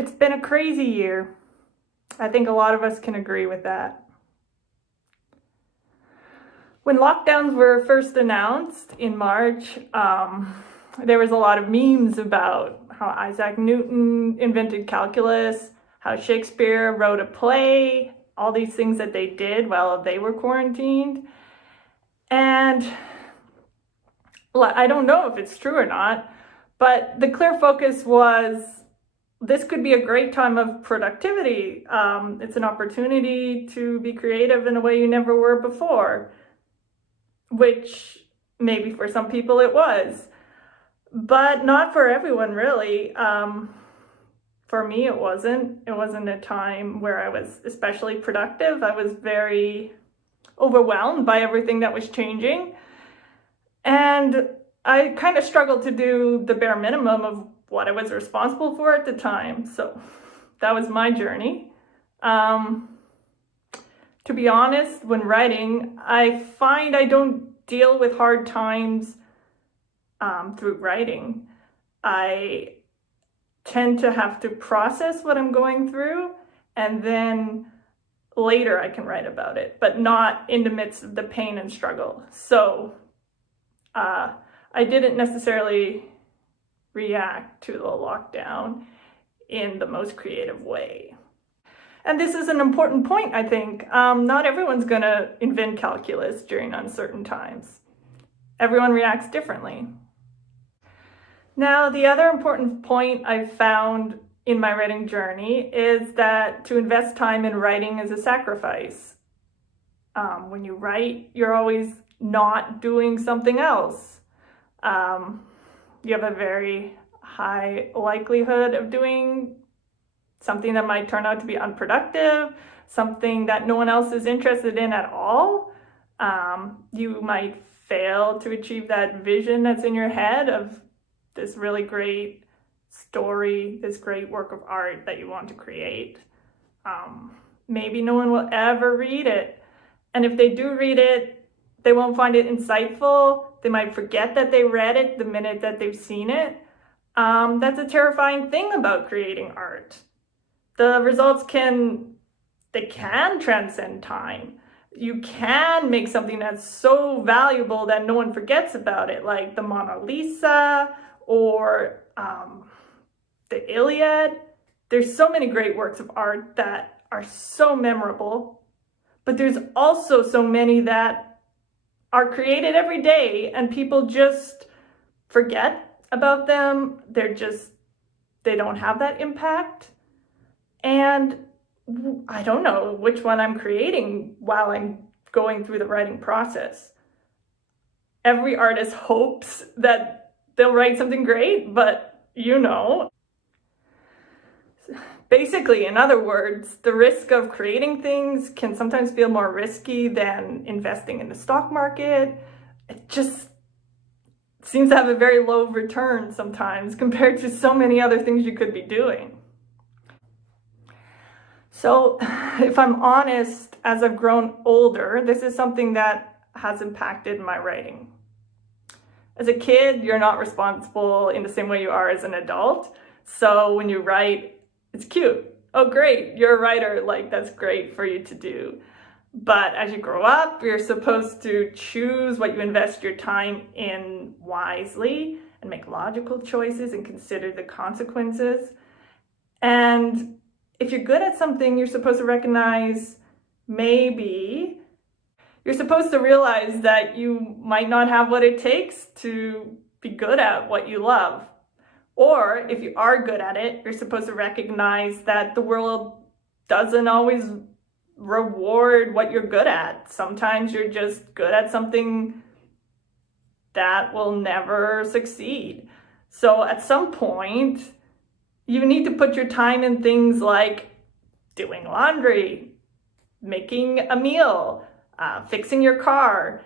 It's been a crazy year. I think a lot of us can agree with that. When lockdowns were first announced in March, there was a lot of memes about how Isaac Newton invented calculus, how Shakespeare wrote a play, all these things that they did while they were quarantined. And I don't know if it's true or not, but the clear focus was this could be a great time of productivity. It's an opportunity to be creative in a way you never were before, which maybe for some people it was, but not for everyone really. For me, it wasn't. It wasn't a time where I was especially productive. I was very overwhelmed by everything that was changing. And I kind of struggled to do the bare minimum of what I was responsible for at the time. So that was my journey. To be honest, when writing, I find I don't deal with hard times through writing. I tend to have to process what I'm going through, and then later I can write about it, but not in the midst of the pain and struggle. So I didn't necessarily react to the lockdown in the most creative way. And this is an important point, I think. Not everyone's going to invent calculus during uncertain times. Everyone reacts differently. Now, the other important point I've found in my writing journey is that to invest time in writing is a sacrifice. When you write, you're always not doing something else. You have a very high likelihood of doing something that might turn out to be unproductive, something that no one else is interested in at all. You might fail to achieve that vision that's in your head of this really great story, this great work of art that you want to create. Maybe no one will ever read it. And if they do read it, they won't find it insightful. They might forget that they read it the minute that they've seen it. That's a terrifying thing about creating art. The results can transcend time. You can make something that's so valuable that no one forgets about it, like the Mona Lisa or the Iliad. There's so many great works of art that are so memorable, but there's also so many that are created every day and people just forget about them. They don't have that impact. And I don't know which one I'm creating while I'm going through the writing process. Every artist hopes that they'll write something great, but basically, in other words, the risk of creating things can sometimes feel more risky than investing in the stock market. It just seems to have a very low return sometimes compared to so many other things you could be doing. So if I'm honest, as I've grown older, this is something that has impacted my writing. As a kid, you're not responsible in the same way you are as an adult. So when you write, it's cute. Oh, great, you're a writer. Like, that's great for you to do. But as you grow up, you're supposed to choose what you invest your time in wisely and make logical choices and consider the consequences. And if you're good at something, you're supposed to recognize you're supposed to realize that you might not have what it takes to be good at what you love. Or if you are good at it, you're supposed to recognize that the world doesn't always reward what you're good at. Sometimes you're just good at something that will never succeed. So at some point, you need to put your time in things like doing laundry, making a meal, fixing your car,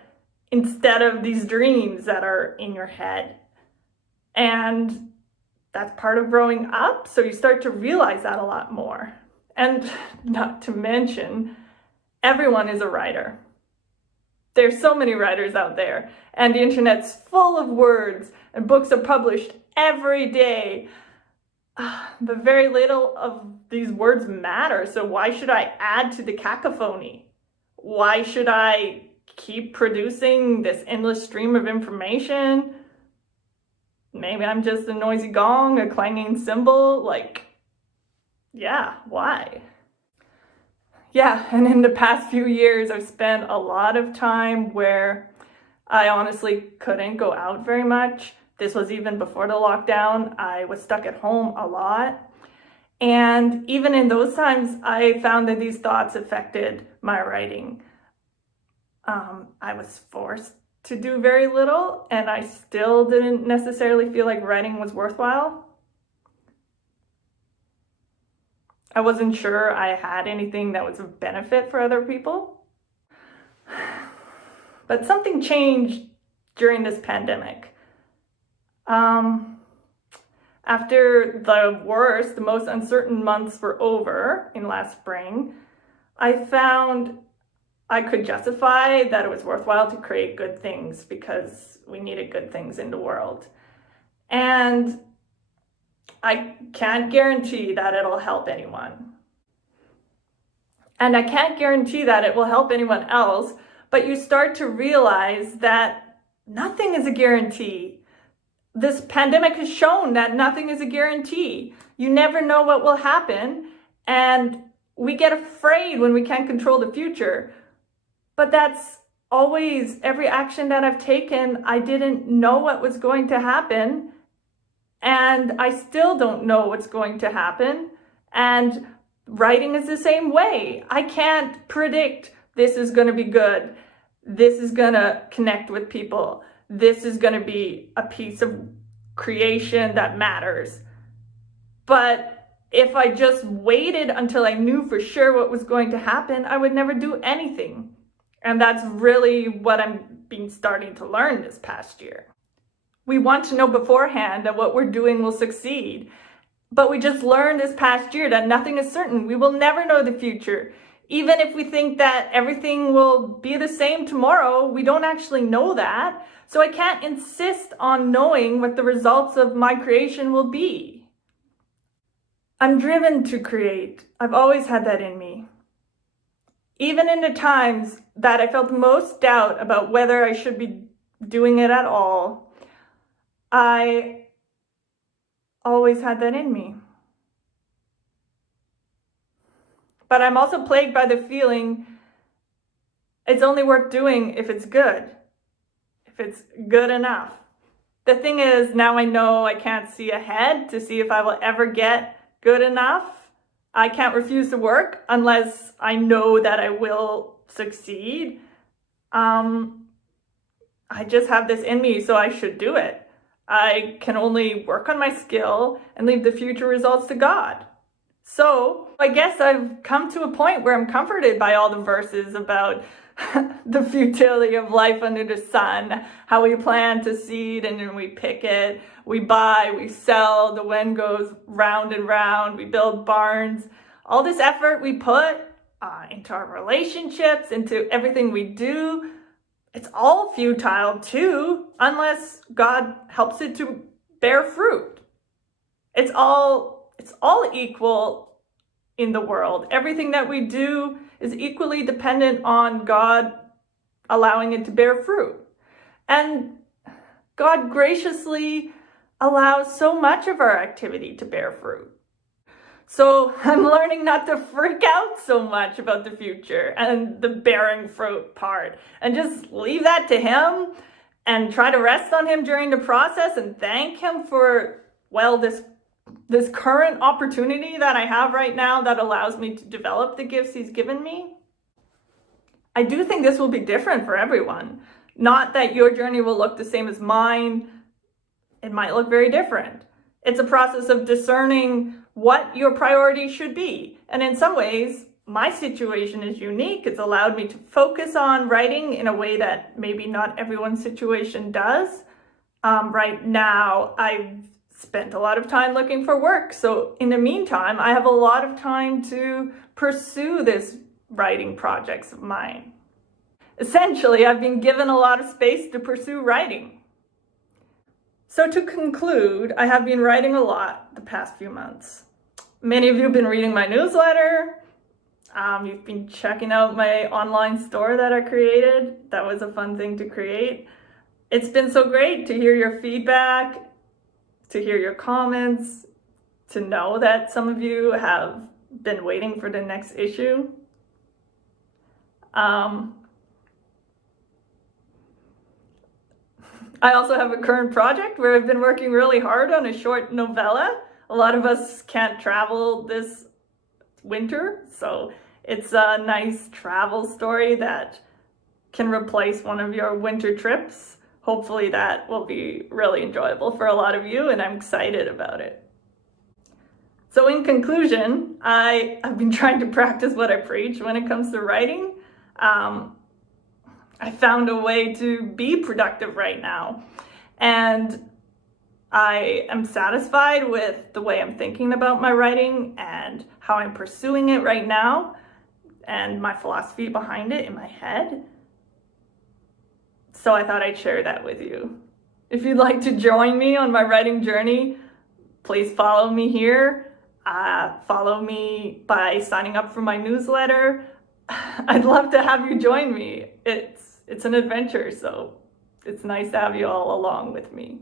instead of these dreams that are in your head. And that's part of growing up, so you start to realize that a lot more. And not to mention, everyone is a writer. There's so many writers out there, and the internet's full of words, and books are published every day. But very little of these words matter, so why should I add to the cacophony? Why should I keep producing this endless stream of information? Maybe I'm just a noisy gong, a clanging cymbal, yeah, why? Yeah, and in the past few years, I've spent a lot of time where I honestly couldn't go out very much. This was even before the lockdown. I was stuck at home a lot. And even in those times, I found that these thoughts affected my writing. I was forced to do very little, and I still didn't necessarily feel like writing was worthwhile. I wasn't sure I had anything that was of benefit for other people. But something changed during this pandemic. After the worst, the most uncertain months were over in last spring, I found I could justify that it was worthwhile to create good things because we needed good things in the world. And I can't guarantee that it'll help anyone. And I can't guarantee that it will help anyone else, but you start to realize that nothing is a guarantee. This pandemic has shown that nothing is a guarantee. You never know what will happen, and we get afraid when we can't control the future. But that's always every action that I've taken. I didn't know what was going to happen, and I still don't know what's going to happen. And writing is the same way. I can't predict this is going to be good. This is going to connect with people. This is going to be a piece of creation that matters. But if I just waited until I knew for sure what was going to happen, I would never do anything. And that's really what I'm starting to learn this past year. We want to know beforehand that what we're doing will succeed. But we just learned this past year that nothing is certain. We will never know the future. Even if we think that everything will be the same tomorrow, we don't actually know that. So I can't insist on knowing what the results of my creation will be. I'm driven to create. I've always had that in me. Even in the times that I felt most doubt about whether I should be doing it at all, I always had that in me. But I'm also plagued by the feeling it's only worth doing if it's good, if it's good enough. The thing is, now I know I can't see ahead to see if I will ever get good enough. I can't refuse to work unless I know that I will succeed. I just have this in me, so I should do it. I can only work on my skill and leave the future results to God. So I guess I've come to a point where I'm comforted by all the verses about the futility of life under the sun, how we plant a seed and then we pick it, we buy, we sell, the wind goes round and round, we build barns. All this effort we put into our relationships, into everything we do, it's all futile too, unless God helps it to bear fruit. It's all equal in the world. Everything that we do is equally dependent on God allowing it to bear fruit. And God graciously allows so much of our activity to bear fruit. So I'm learning not to freak out so much about the future and the bearing fruit part, and just leave that to Him and try to rest on Him during the process and thank Him for, well, this current opportunity that I have right now that allows me to develop the gifts He's given me. I do think this will be different for everyone. Not that your journey will look the same as mine. It might look very different. It's a process of discerning what your priority should be. And in some ways, my situation is unique. It's allowed me to focus on writing in a way that maybe not everyone's situation does. Right now, I've spent a lot of time looking for work. So in the meantime, I have a lot of time to pursue this writing projects of mine. Essentially, I've been given a lot of space to pursue writing. So to conclude, I have been writing a lot the past few months. Many of you have been reading my newsletter. You've been checking out my online store that I created. That was a fun thing to create. It's been so great to hear your feedback, to hear your comments, to know that some of you have been waiting for the next issue. I also have a current project where I've been working really hard on a short novella. A lot of us can't travel this winter, so it's a nice travel story that can replace one of your winter trips. Hopefully that will be really enjoyable for a lot of you, and I'm excited about it. So in conclusion, I have been trying to practice what I preach when it comes to writing. I found a way to be productive right now, and I am satisfied with the way I'm thinking about my writing and how I'm pursuing it right now and my philosophy behind it in my head. So I thought I'd share that with you. If you'd like to join me on my writing journey, please follow me here. Follow me by signing up for my newsletter. I'd love to have you join me. It's an adventure, so it's nice to have you all along with me.